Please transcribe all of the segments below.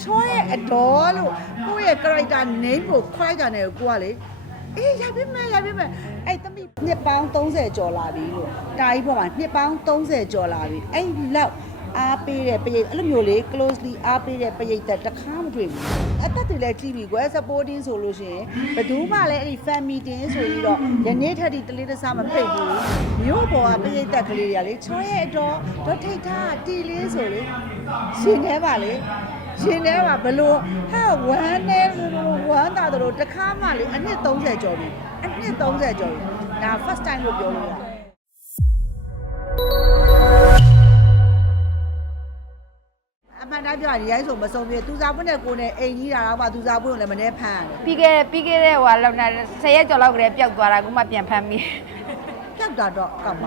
ချောရဲ့အတော်လို့ကိုယ့်ရဲ့ character name ကိုခွိုက်တာနဲ့ကိုကလေအေးရပြီမဲ့ရပြီမဲ့အဲ့သမီးနှစ်ပေါင်း30ကျော်လာပြီလို့တာကြီးပေါ်မှာနှစ်ပေါင်း30ကျော်လာပြီအဲ့လောက်အားပေးတဲ့ပရိတ်အဲ့လိုမျိုးလေ closely အားပေးတဲ့ပရိတ်သက်တစ်ခါမတွေ့ဘူးအသက်တွေလည်းကြည့်ပြီကွယ် supporting ဆိုလို့ရှိရင်ဘယ်သူမှလည်းအဲ့ဒီ fan meeting ဆိုပြီးတော့ယနေ့ထက်ဒီတလေးတစားမဖိတ်ဘူးမြို့ပေါ်ကပရိတ်သက်ကလေးတွေကလေချောရဲ့အတော်တော့ထိတ်ထားတီလေးဆိုလေရှင်ထဲပါလေ ရှင်ထဲမှာဘလို့ဟာဝမ်းနေလို့ဝမ်းသာတို့တခါမှလေအနှစ်30ကျော်ပြီအနှစ်30ကျော်ပြီဒါ first time လို့ပြောလို့ရတယ်အမှန်တိုင်းပြောရရင်ရိုင်းဆိုမဆုံးပြေသူစားပွင့်တဲ့ကိုနဲ့အိမ်ကြီးတာတော့မှသူစားပွင့်ကိုလည်းမနှဲဖမ်းရတယ်ပြီးခဲ့ပြီးခဲ့တဲ့ဟိုဟာလောက်နဲ့10ရက်ကျော်လောက်ကလေးပျောက်သွားတာအခုမှပြန်ဖမ်းပြီးကြောက်တာတော့ကမ္မ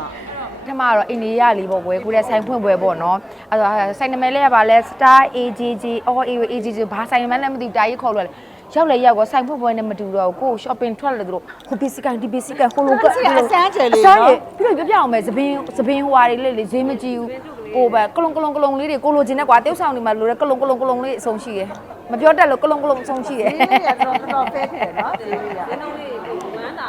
ဒီမှာတော့အိန္ဒိယလေးပေါ့ကွယ်ခုလည်းဆိုင်ဖွင့်ပွဲပေါ့နော်အဲ့တော့ဆိုင်နမဲလေးကပါလဲ Star AGG အော် AGG ဘာဆိုင်နမဲလည်းမသိဘူးတာကြီးခေါ်လို့လေရောက်လေရောက်တော့ဆိုင်ဖွင့်ပွဲနဲ့မတူတော့ဘူးကို shopping ထွက်လေတို့ဟိုပစ္စည်းကန်ဒီပစ္စည်းကန်ဟိုလိုကအဆန်းကျယ်လေးအဆန်းနော်လေပြီးတော့ပြပြအောင်မယ်သပင်းသပင်းဟွာတွေလေးလေဈေးမကြည့်ဘူးကိုပဲကလုံကလုံကလုံလေးတွေကိုလိုချင်တဲ့ကွာတေးဆောင်တွေမှာလိုတဲ့ကလုံကလုံကလုံလေးအဆုံးရှိရယ်မပြောတတ်လို့ကလုံကလုံအဆုံးရှိရယ်ဒီလေးကတော့တော်တော်ဖဲဖြစ်တယ်နော်ဒီလေးက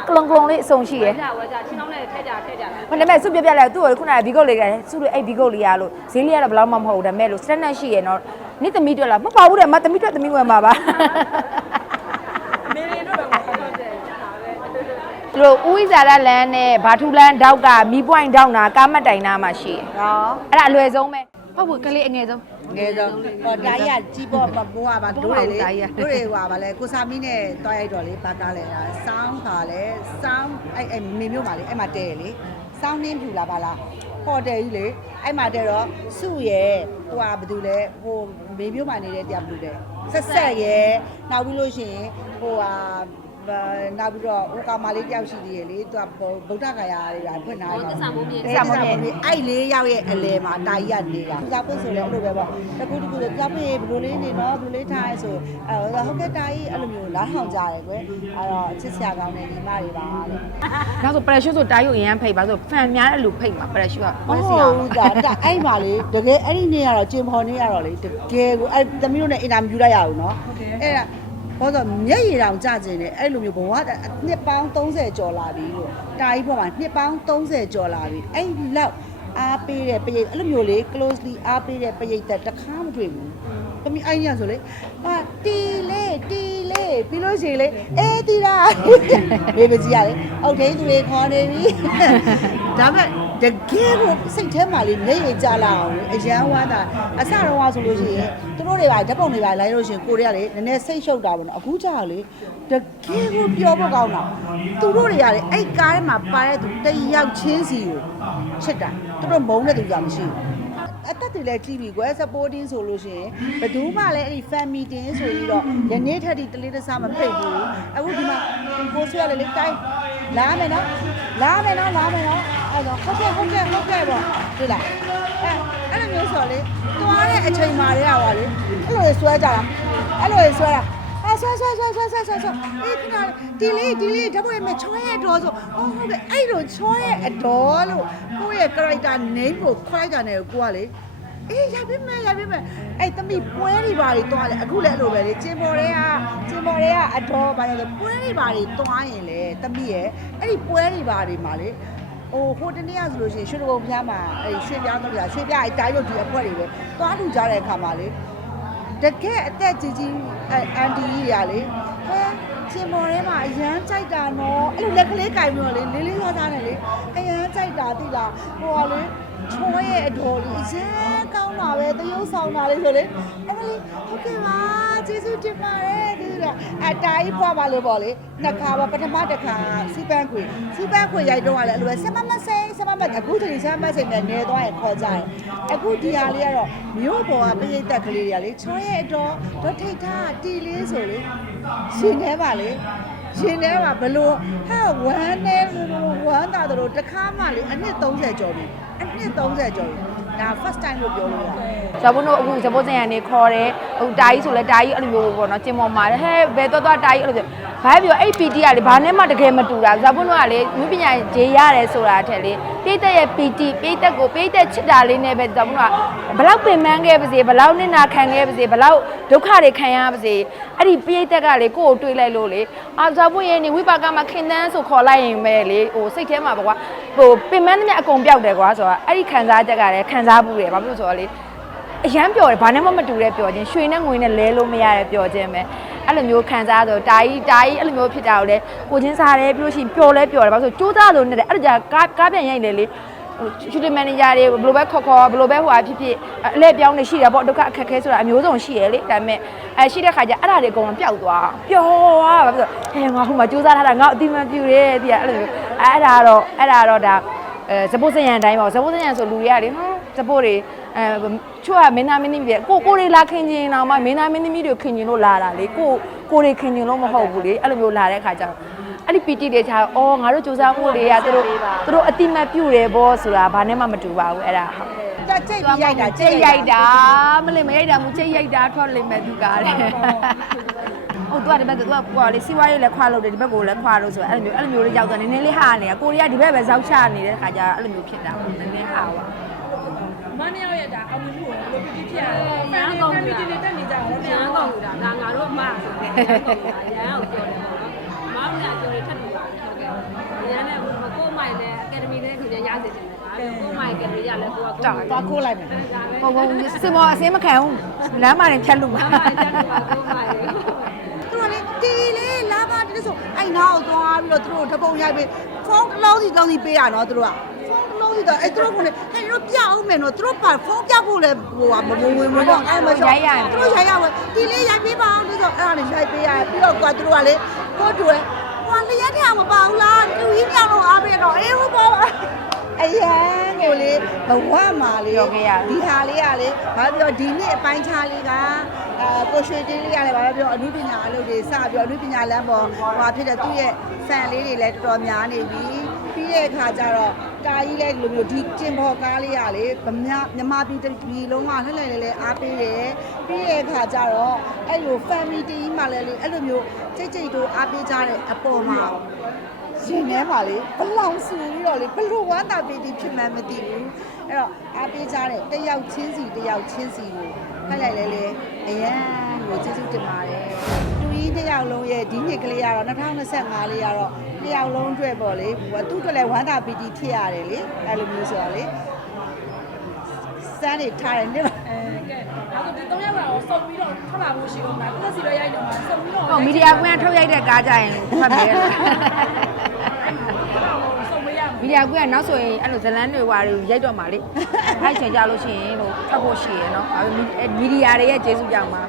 ကလုံကလုံလေးအဆုံးရှိရယ်ဒါဝါကြချင်းအောင်နဲ့ထည့်ကြထည့်ကြတယ်ဟိုဒါပေမဲ့စုပြပြလိုက်သူ့ကိုခုနကဘီကုတ်လေးကစုလို့အဲ့ဘီကုတ်လေးရလို့ဈေးလေးကတော့ဘယ်လောက်မှမဟုတ်ဘူးဒါပေမဲ့လို့စတက်နက်ရှိရယ်နော်နေ့သမီးတွေ့လားမပါဘူးတဲ့မသမီးတွေ့သမီးဝင်ပါပါမေရင်တို့ပဲဟုတ်တယ်ဒါပဲသူတို့ဦးဝိဇာရလန်းနဲ့ဘာထူလန်းတောက်ကမီးပွိုင်းတောက်နာကားမတ်တိုင်နာမှာရှိရယ်နော်အဲ့ဒါအလွယ်ဆုံးပဲ ဟုတ်ဘူးကလေးအငယ်ဆုံး ငယ်တော့ဟောဒါကြီးကကြီးပေါ်မမိုးပါတို့တွေလေဒါကြီးကတို့တွေဟွာပါလဲကိုစာမီးနဲ့တွားရိုက်တော့လေဘာကားလဲဒါစောင်းပါလဲစောင်းအဲ့အဲ့မေမျိုးပါလေအဲ့မှာတဲရလေစောင်းနှင်းဖြူလာပါလားဟော်တယ်ကြီးလေအဲ့မှာတဲတော့စုရဲ့ဟိုဟာဘာတူလဲဟိုမေမျိုးပါနေတဲ့တရားဘာတူလဲဆက်ဆက်ရဲ့နောက်ပြီးလို့ရှိရင်ဟိုဟာဘာ နောက်ပြီးတော့ဟိုကောင်မလေးတယောက်ရှိသေးရဲ့လေသူကဗုဒ္ဓဂယာတွေကဖွင့်ထားတယ်သစ္စာမိုးမြေသစ္စာမိုးမြေအဲ့လေးယောက်ရဲ့အလဲမှာတာကြီးကနေတာသူစားပွင့်ဆိုလဲအဲ့လိုပဲပေါ့တကူတကူသူစားပွင့်ဘယ်လိုလေးနေနော်ဘယ်လိုလေးထားရဲဆိုအဲ့တော့ဟုတ်ကဲ့တာကြီးအဲ့လိုမျိုးနားထောင်ကြတယ်ကွယ်အဲ့တော့ချစ်စရာကောင်းတဲ့ညီမတွေပါလေနောက်ဆိုပရက်ရှုဆိုတားရုပ်အရန်ဖိတ်ပါဆိုဖန်များတဲ့လူဖိတ်မှာပရက်ရှုကဟုတ်စီအောင်ဒါဒါအဲ့ပါလေတကယ်အဲ့ဒီနေ့ကတော့ကျင်ဖော်နေရတော့လေတကယ်ကိုအဲ့သမီးတို့နဲ့အင်တာဗျူးလိုက်ရအောင်နော်အဲ့ဒါ ဘာလို့မျက်ရည်တောင်ကြကျင်တယ်အဲ့လိုမျိုးဘဝနှစ်ပေါင်း30ကျော်လာပြီလို့တာကြီးပေါ်မှာနှစ်ပေါင်း30ကျော်လာပြီအဲ့လောက်အားပေးတဲ့ပရိတ်အဲ့လိုမျိုးလေ closely အားပေးတဲ့ပရိတ်သက်တစ်ခါမတွေ့ဘူး။သမီးအဲ့ညဆိုလေဟာတီလေးတီလေးပြီးလို့ရှိရင်လေအေးတီတာဘေးပကြီးရလေအောက်ထိန်သူတွေခေါ်နေပြီ။ဒါပေမဲ့ တကယ်ကိုစိတ်ထဲမှာလေမျက်ရည်ကျလာအောင်လေအရန်ဝမ်းသာအစတော့ကဆိုလို့ရှိရင်သူတို့တွေပါဓာတ်ပုံတွေပါလိုက်လို့ရှိရင်ကိုတွေကလေနည်းနည်းစိတ်ရှုပ်တာပေါ့နော်အခုကြာလေတကယ်ကိုပြောဖို့ကောင်းတာသူတို့တွေကလေအဲ့ကားထဲမှာပါတဲ့သူတယောက်ချင်းစီကိုချစ်တာသူတို့မုန်းတဲ့သူကမရှိဘူးအသက်တွေလည်းကြည့်ပြီကွယ် supporting ဆိုလို့ရှိရင်ဘယ်သူမှလည်းအဲ့ဒီ fan meeting ဆိုပြီးတော့ယနေ့ထက်ဒီတလေးတစားမဖိတ်ဘူးအခုဒီမှာကိုဆွဲလည်းလေတိုင်း လာမယ်နော်လာမယ်နော်လာမယ်နော်အဲ့တော့ဟုတ်ကဲ့ဟုတ်ကဲ့ဟုတ်ကဲ့ပေါ့ဒီလားအဲ့အဲ့လိုမျိုးဆိုလေတွားတဲ့အချိန်မှာတွေကပါလေအဲ့လိုဆွဲကြတာအဲ့လိုဆွဲတာအဲဆွဲဆွဲဆွဲဆွဲဆွဲဆွဲဆွဲအေးခဏဒီလေးဒီလေးဓာတ်ပုံမဲ့ချောရဲ့အတော်ဆိုအော်ဟုတ်ကဲ့အဲ့လိုချောရဲ့အတော်လို့ကိုယ့်ရဲ့ character name ကိုခွိုက်တာနဲ့ကိုကလေ အေးရပြီမဲ့ရပြီမဲ့အဲ့သမီးပွဲတွေပါတွေတွားတယ်အခုလည်းအဲ့လိုပဲလေကျင်ပေါ်တွေကကျင်ပေါ်တွေကအတော်ဘာလဲဆိုပွဲတွေပါတွေတွားရင်လေသမီးရဲ့အဲ့ဒီပွဲတွေပါတွေမှာလေဟိုဟိုတနေ့ကဆိုလို့ရှိရင်ရွှေတဘုံဖျားမှာအဲ့ရွှေပြားတော့ပြရွှေပြားအဲ့တိုင်းလို့ဒီအဖွဲတွေပဲတွားလူကြတဲ့အခါမှာလေတကယ်အသက်ကြီးကြီးအဲ့အန်တီကြီးတွေကလေဟဲကျင်ပေါ်ထဲမှာအရန်ကြိုက်တာနော်အဲ့လိုလက်ကလေးကင်ပြီးတော့လေလေးလေးသွားသားနေလေအရန်ကြိုက်တာသိလားဟိုကလေ ချောရဲ့အတော်လေးအရင်ကောင်းတာပဲတရုပ်ဆောင်တာလေးဆိုလေအဲ့မလေးဟုတ်ကဲ့ပါကျေးဇူးတင်ပါတယ်ဒီကအတိုင်းပွားပါလို့ပေါ့လေနှစ်ခါပါပထမတစ်ခါစီပန်းခွေစီပန်းခွေရိုက်တော့လည်းအဲ့လိုပဲဆမမစိဆမမအခုတည်းဆမမစိနဲ့နေသွားရင်ခေါ်ကြတယ်အခုဒီဟာလေးကတော့မြို့ပေါ်ကပိတ်သက်ကလေးတွေကလေချောရဲ့အတော်တော့ထိတ်ထားတီလေးဆိုလေရှင်ထဲပါလေ ရှင်ထဲမှာဘလို့ဟာဝမ်းနေလို့ဝမ်းသာတို့တခါမှလေအနှစ်30ကျော်ပြီအနှစ်30ကျော်ပြီဒဒါ first time လို့ပြောလို့ရတယ်ဇဘုံတို့အခုဇဘုံစင်ရနေခေါ်တယ်ဟိုတာကြီးဆိုလဲတာကြီးအဲ့လိုမျိုးပေါ့နော်ကျင်ပေါ်မှာဟဲဘယ်တော့တော့တာကြီးအဲ့လိုပြောဘာပြောအဲ့ PT ကလေဘာနဲ့မှတကယ်မတူတာဇဘုံတို့ကလေဝိပညာဂျေရတယ်ဆိုတာအထက်လေပိတ်သက်ရဲ့ PT ပိတ်သက်ကိုပိတ်သက်ချစ်တာလေးနဲ့ပဲဇဘုံတို့ကဘလောက်ပင်ပန်းခဲ့ပါစေဘလောက်နစ်နာခံခဲ့ပါစေဘလောက်ဒုက္ခတွေခံရပါစေ အဲ့ဒီပိတ်သက်ကလေကိုယ့်ကိုတွေးလိုက်လို့လေအာဇဘုံရဲ့နေဝိပါကမှာခင်တန်းဆိုခေါ်လိုက်ရင်ပဲလေဟိုစိတ်ထဲမှာပေါ့ကွာဟိုပင်ပန်းသမျှအကုန်ပြောက်တယ်ကွာဆိုတော့အဲ့ဒီခံစားချက်ကလည်းခံစားမှုတယ်ဘာဖြစ်လို့ဆိုတော့လေအရန်ပျော်တယ်ဘာနဲ့မှမတူတဲ့ပျော်ခြင်းရွှေနဲ့ငွေနဲ့လဲလို့မရတဲ့ပျော်ခြင်းပဲအဲ့လိုမျိုးခံစားတော့တာကြီးတာကြီးအဲ့လိုမျိုးဖြစ်တာကိုလေကိုချင်းစားတယ်ပြီးလို့ရှိရင်ပျော်လဲပျော်တယ်ဘာလို့ဆိုစူးစားလို့နဲ့အဲ့ဒါကြကားကားပြန်ရိုက်လေလေ ရှူတင်မန်နေဂျာတွေဘယ်လိုပဲခေါ်ခေါ်ဘယ်လိုပဲဟိုအဖြစ်ဖြစ်အလဲပြောင်းနေရှိတာပေါ့ဒုက္ခအခက်ခဲဆိုတာအမျိုးစုံရှိရလေဒါပေမဲ့အဲရှိတဲ့ခါကျအဲ့ဒါတွေအကုန်လုံးပျောက်သွားပျော်သွားဘာဖြစ်လို့ဟဲငါဟိုမှာစူးစားထားတာငါအတိမပြူတယ်ဒီအဲ့လိုမျိုးအဲ့ဒါတော့အဲ့ဒါတော့ဒါအဲဇပိုးစရန်အတိုင်းပါဇပိုးစရန်ဆိုလူတွေကလေဟမ်ဇပိုးတွေအဲချွတ်ကမင်းသားမင်းသမီးတွေကိုကိုတွေလာခင်ကျင်တော့မှမင်းသားမင်းသမီးတွေခင်ကျင်လို့လာတာလေကိုကိုတွေခင်ကျင်လို့မဟုတ်ဘူးလေအဲ့လိုမျိုးလာတဲ့ခါကျတော့ အဲ့ဒီပီတီတွေချာအော်ငါတို့စူးစမ်းမှုတွေကသူတို့သူတို့အတိမတ်ပြုတယ်ဘောဆိုတာဘာနဲ့မှမတူပါဘူးအဲ့ဒါဟုတ်ကြက်ကြိတ်ပြီးရိုက်တာချိတ်ရိုက်တာမလေးမရိုက်တာမချိတ်ရိုက်တာထွက်လိမ့်မယ်သူကားတယ်ဟုတ်သူကဒီဘက်ကသူကကွာလေစီဝါရေးလည်းခွာလို့တယ်ဒီဘက်ကိုလည်းခွာလို့ဆိုအဲ့လိုမျိုးအဲ့လိုမျိုးလေးရောက်တော့နည်းနည်းလေးဟာနေတာကိုရီးယားဒီဘက်ပဲဇောက်ချနေတဲ့ခါကျအဲ့လိုမျိုးဖြစ်တာပေါ့နည်းနည်းဟာပါမမယောရဲ့ဒါအောင်မြင်မှုကိုဘယ်လိုဖြစ်ဖြစ်ရလဲရန်ကုန်မီတီတွေတက်နေကြတော့ရန်ကုန်ယူတာဒါငါတို့မဆိုရန်ကုန်ယူတာရန်အောင်ပြောတယ်ပေါ့နော်မောင်ညာပြောတယ်ထပ်တူပါဟုတ်ကဲ့ရန်နဲ့ကိုမိုင်နဲ့အကယ်ဒမီ နဲ့ခင်ဗျာရစေချင်တယ်ဒါကိုမိုင်ကယ်ဒမီရလဲကိုကကိုမိုင်သွားခိုးလိုက်မယ်ဟုတ်ဟုတ်စင်မောအစင်းမခံဘူးလမ်းမှာတင်ဖြတ်လို့ပါအမိုင်တက်တူပါကိုမိုင်သူကလေတီလေလာပါတီဆိုအဲ့နာကိုသွားပြီးတော့သူတို့ဓပုံရိုက်ပြီးဖုန်းတစ်လုံးစီတစ်လုံးစီပေးရနော်သူတို့ကဖုန်းတစ်လုံးစီတော့အဲ့သူတို့ကလည်းဟဲ့တို့ပြအောင်မယ်နော်သူတို့ပါဖုန်းပြဖို့လဲဟိုကမဝင်ဝင်ဝင်တော့အဲ့မဆိုသူတို့ရိုက်ရမယ်တီလေးရိုက်ပေးပါလို့ဆိုအဲ့ဒါလေးရိုက်ပေးရပြီးတော့ကွာသူတို့ကလေကိုတူလေဟိုလျက်ထမပါဘူးလားတူကြီးမြောင်တော့အားပေးတော့အေးဟုတ်ပါ အရန်ကိုလေဘဝမှာလေဒီဟာလေးကလေဘာပြောဒီနေ့အပိုင်းခြားလေးကအာကိုရွှေတင်းလေးကလည်းဘာပြောအမှုပညာအလုပ်တွေစပြောအမှုပညာလမ်းပေါ်ဟိုဖြစ်တဲ့သူ့ရဲ့ဖန်လေးတွေလည်းတော်တော်များနေပြီပြီးတဲ့အခါကျတော့ ကာကြီးလည်းဒီလိုမျိုးဒီတင်ပေါ်ကားလေးကလေဗမာမြမပြည်တစ်ပြည်လုံးကလှည့်လှည့်လေးလေးအားပေးတယ်ပြီးတဲ့အခါကျတော့အဲ့လို family တီးမှလည်းလေအဲ့လိုမျိုးကြိတ်ကြိတ်တို့အားပေးကြတဲ့အပေါ်မှာရှင်ထဲမှာလေဘလောင်ဆူပြီးတော့လေဘလို့ဝမ်းသာပီတိဖြစ်မှန်းမသိဘူးအဲ့တော့အားပေးကြတဲ့တယောက်ချင်းစီတယောက်ချင်းစီကိုဖက်လိုက်လဲလေအရန်ကိုကျေးဇူးတင်ပါတယ်တူကြီးတစ်ယောက်လုံးရဲ့ဒီနှစ်ကလေးကတော့2025လေးကတော့ တစ်ယောက်လုံးအတွက်ပေါ့လေဟိုသူ့အတွက်လည်းဝမ်းသာပီတိဖြစ်ရတယ်လေအဲ့လိုမျိုးဆိုတော့လေစမ်းနေထားတယ်နေပါအဲကဲဒါဆိုဒီ၃ယောက်ကတော့စုံပြီးတော့ထွက်လာဖို့ရှိတော့မှာပြည့်စီတော့ရိုက်တော့မှာစုံပြီးတော့ဟုတ်မီဒီယာကွင်းကထုတ်ရိုက်တဲ့ကားကြရင်ဖတ်မယ်စုံပေးရမှာမီဒီယာကွင်းကနောက်ဆိုရင်အဲ့လိုဇလန်းတွေဝါတွေရိုက်တော့မှာလေအဲ့ချိန်ကြလို့ရှိရင်လို့ထွက်ဖို့ရှိရယ်နော်အဲ့မီဒီယာတွေရဲ့ကျေးဇူးကြောင့်ပါ